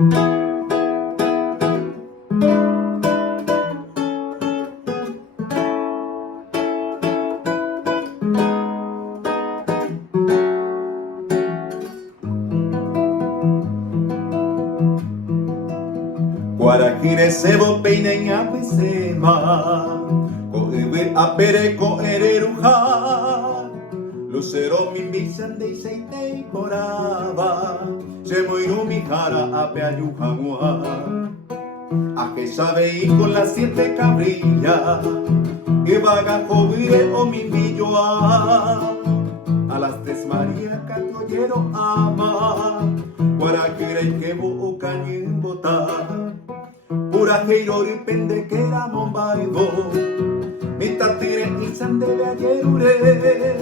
Guarajire sebo peinen apisema Koibe apere ko ereruja Lucero mi bisan de seitei poraba Se moiru mi cara ape ayuhamua A que sabe ir con las 7 cabrillas Que vaga jovire o mi milloa A las 3 María Catollero ama Guarajire que bo cañín botar Pura heirori pende que era mombaibo Mita tire insan debe ayerure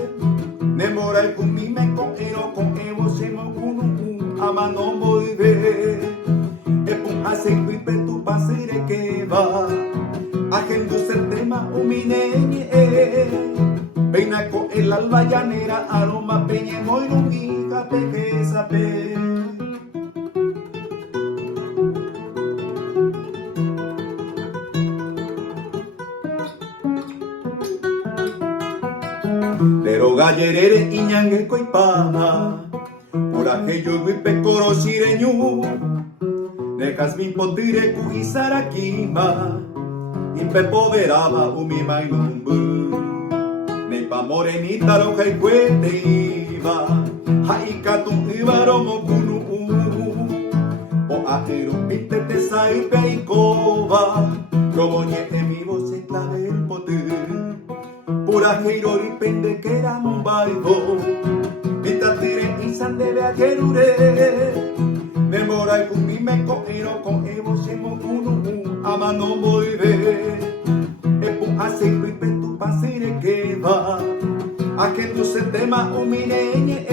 Nemora el kumime con ero con evo semo kunu amano moibe Epun hace pipe tu pasire que va Agendu ser tema umine Peina con el alba llanera aroma peñe moirungica peque sape Lero gallerere iñangue coipama Pura que yo vipe coro sireñu Nekas mi potire kuhisara kima Impe poveraba umima ilumbu Neipa morenita roja y cuete iba Haika tu ibaromo kunu O ajero pite te saipe y coba Como niete mi voz en clave el poder Pura heirori pende que era mombaibo Mita tire insan debe ayerure Memora y kumime ko ero con evo semo kunu amano moibe Epu hace pipe tu pasire que va A que tu se tema umine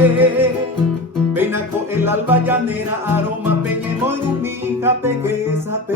Peina con el alba llanera aroma peñe moirumija peque sape